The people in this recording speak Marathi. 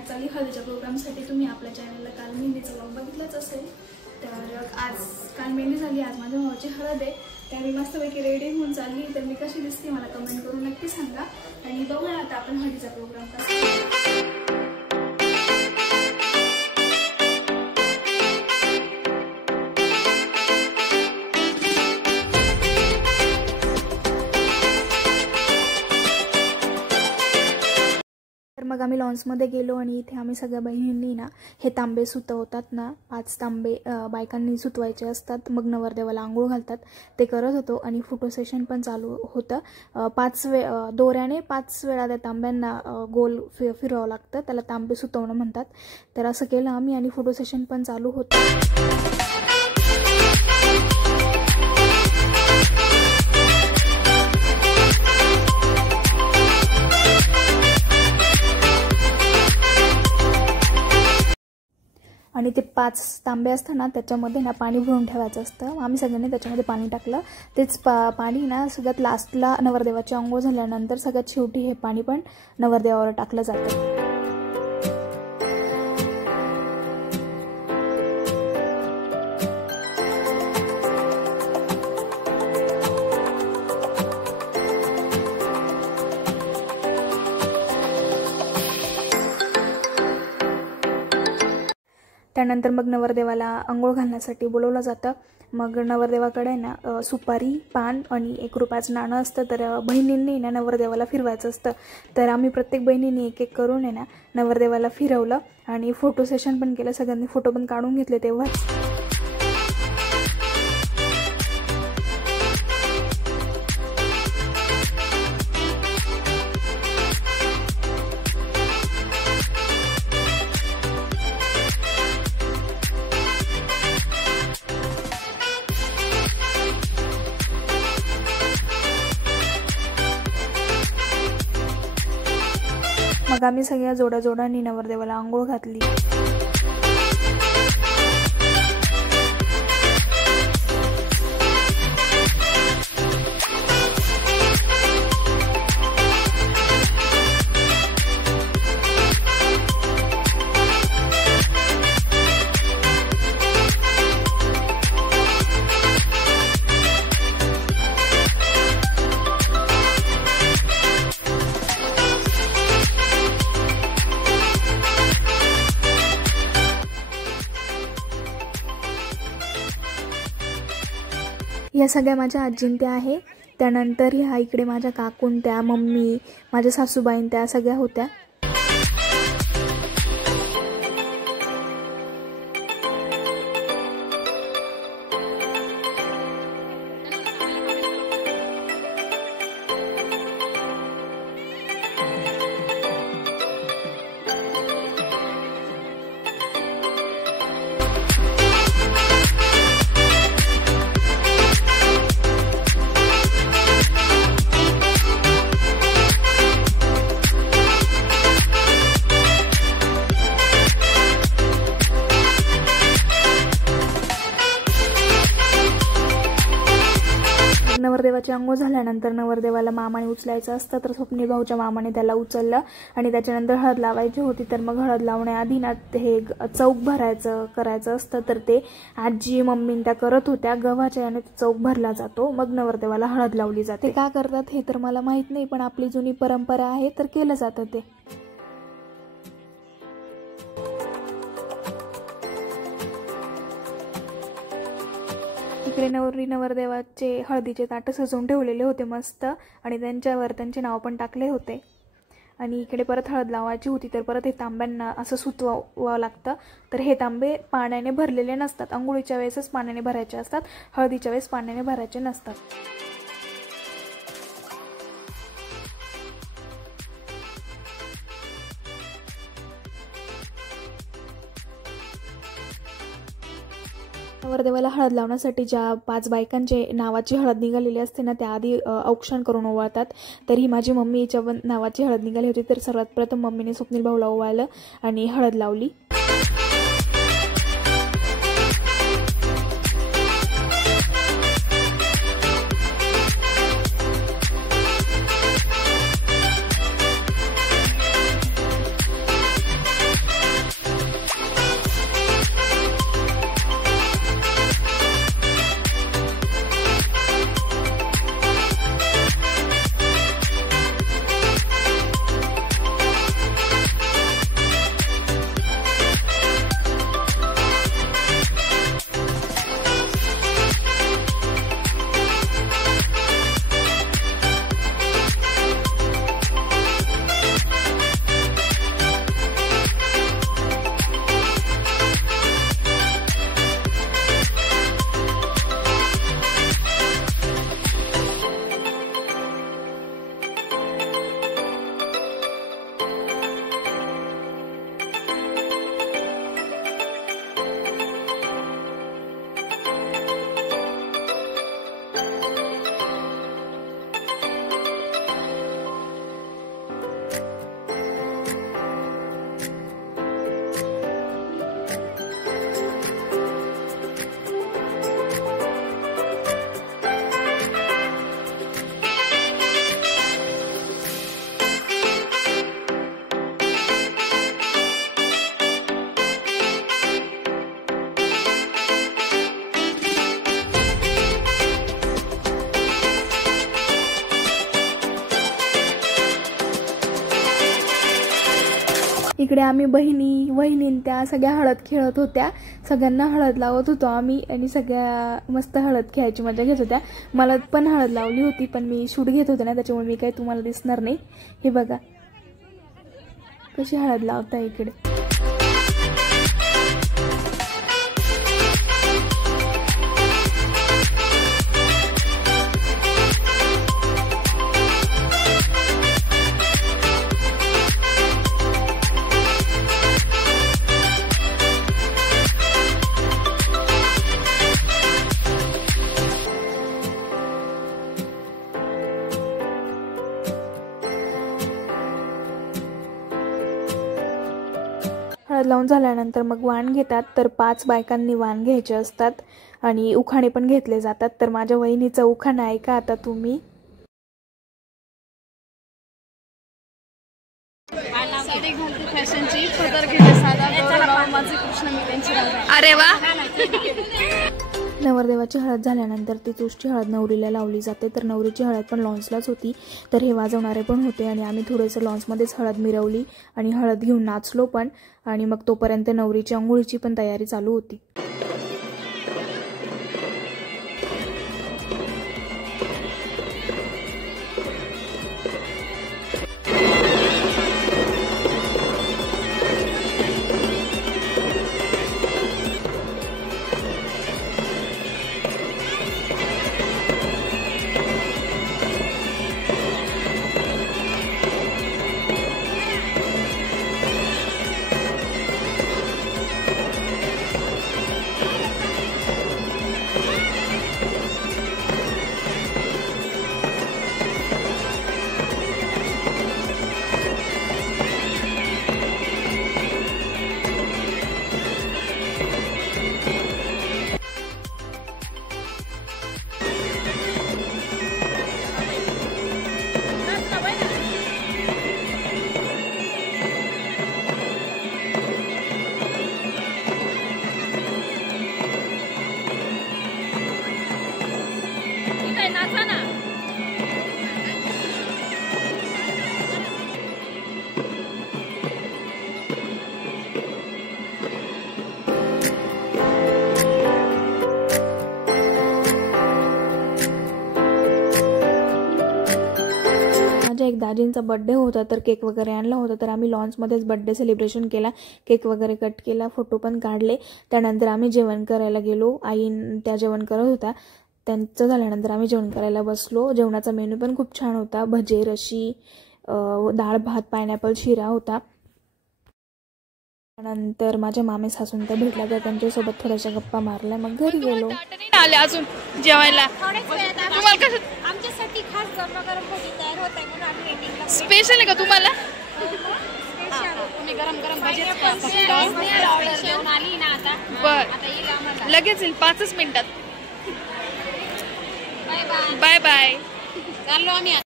तयार चालली हळदीच्या प्रोग्रामसाठी। तुम्ही आपल्या चॅनलला काल मेहंदीचा व्लॉग बघितलाच असेल। तर आज काल मेहंदी झाली, आज माझ्या भावाची हळद आहे। तर मी मस्तपैकी रेडी होऊन चालली। तर मी कशी दिसते मला कमेंट करून नक्की सांगा आणि बघूया आता आपण हळदीचा प्रोग्राम कसा। तर मग आम्ही लॉन्समध्ये गेलो आणि इथे आम्ही सगळ्या बहिणींनी ना हे तांबे सुतवतात ना, 5 तांबे बायकांनी सुतवायचे असतात, मग नवरदेवाला आंघोळ घालतात, ते करत होतो। आणि फोटो सेशन पण चालू होतं। 5 दोऱ्याने 5 वेळा त्या तांब्यांना गोल फिरवावं लागतं, त्याला तांबे सुतवणं म्हणतात। तर असं केलं आम्ही आणि फोटो सेशन पण चालू होतं। आणि ते 5 तांबे असतात ना, त्याच्यामध्ये ना पाणी भरून ठेवायचं असतं। आम्ही सगळ्यांनी त्याच्यामध्ये पाणी टाकलं। तेच पाणी ना सगळ्यात लास्टला नवरदेवाची आंघोळ झाल्यानंतर सगळ्यात शेवटी हे पाणी पण नवरदेवावर टाकलं जातं। त्यानंतर मग नवरदेवाला आंघोळ घालण्यासाठी बोलवलं जातं। मग नवरदेवाकडे ना सुपारी, पान आणि 1 रुपयाचं नाणं असतं। तर बहिणींनी ना नवरदेवाला फिरवायचं असतं। तर आम्ही प्रत्येक बहिणीने एक एक करून आहे ना नवरदेवाला फिरवलं आणि फोटो सेशन पण केलं। सगळ्यांनी फोटो पण काढून घेतले तेव्हा। मग आम्ही सगळ्या जोड्याजोड्यांनी नवरदेवाला आंघोळ घातली। या सगळ्या माझ्या आजींत्या आहे। त्यानंतर ह्या इकडे माझ्या काकूंत्या, मम्मी, माझ्या सासूबाईंत्या सगळ्या होत्या। नवरदेवाची आंघोळ झाल्यानंतर नवरदेवाला मामाने उचलायचं असतं। तर स्वप्नील भाऊच्या मामाने त्याला उचललं आणि त्याच्यानंतर हळद लावायची होती। तर मग हळद लावण्याआधी ना हे चौक करायचं असतं। तर ते आजी मम्मी त्या करत होत्या। गव्हाच्या याने चौक भरला जातो, मग नवरदेवाला हळद लावली जाते। ते का करतात हे तर मला माहित नाही, पण आपली जुनी परंपरा आहे तर केलं जातं ते। इकडे नवरदेवाचे हळदीचे ताट सजवून ठेवलेले होते मस्त आणि त्यांच्यावर त्यांचे नाव पण टाकले होते। आणि इकडे परत हळद लावायची होती। तर परत हे तांब्यांना असं सुतवावं लागतं। तर हे तांबे पाण्याने भरलेले नसतात, आंघोळीच्या वेळेसच पाण्याने भरायचे असतात, हळदीच्या वेळेस पाण्याने भरायचे नसतात। नवरदेवाला हळद लावण्यासाठी ज्या 5 बायकांचे नावाची हळद निघालेली असते ना, त्या आधी औक्षण करून ओवाळतात। तर ही माझी मम्मी हिच्या नावाची हळद निघाली होती। तर सर्वात प्रथम मम्मीने स्वप्नील भाऊला ओवाळलं आणि हळद लावली। इकडे आम्ही वहिनी त्या सगळ्या हळद खेळत होत्या, सगळ्यांना हळद लावत होतो आम्ही आणि सगळ्या मस्त हळद खेळायची मजा घेत होत्या। मला पण हळद लावली होती पण मी शूट घेत होते ना त्याच्यामुळे मी काही तुम्हाला दिसणार नाही। हे बघा कशी हळद लावता इकडे। हळद लावून झाल्यानंतर मग वाण घेतात, तर 5 बायकांनी वाण घ्यायचे असतात आणि उखाणे पण घेतले जातात। तर माझ्या वहिनीचा उखाणा ऐका आता तुम्ही। साडी घालते फॅशनची, पदर घेते साधा, गौरव माझे कृष्ण मी त्यांची राधा। अरे वा। नवरदेवाची हळद झाल्यानंतर ती तुळशी हळद नवरीला लावली जाते। तर नवरीची हळद पण लॉन्सलाच होती, तर हे वाजवणारे पण होते आणि आम्ही थोडंसं लॉन्समध्येच हळद मिरवली आणि हळद घेऊन नाचलो पण। आणि मग तोपर्यंत नवरीची अंघोळीची पण तयारी चालू होती। एक दाजींचा बर्थडे होता, तर केक वगैरे आणला होता, तर आम्ही लॉन्समध्येच बर्थडे सेलिब्रेशन केला, केक वगैरे कट केला, फोटो पण काढले। त्यानंतर आम्ही जेवण करायला गेलो, आई त्या जेवण करत होता, त्यांचं झाल्यानंतर आम्ही जेवण करायला बसलो। जेवणाचा मेनू पण खूप छान होता, भजे, रशी, डाळ भात, पायनॅपल शिरा होता। त्यानंतर माझ्या मामे सासून त्या भेटल्या, तर त्यांच्यासोबत थोड्याशा गप्पा मारल्या, मग घरी गेलो। आले अजून जेवायला आमच्यासाठी खास गरम भजी तयार होत आहे म्हणून आम्ही वेटिंगला। स्पेशल आहे का तुम्हाला? तुम्ही गरम भजी आली ना आता। बर लगेच येईल 5 मिनिटात। Bye bye. चाललो आम्ही।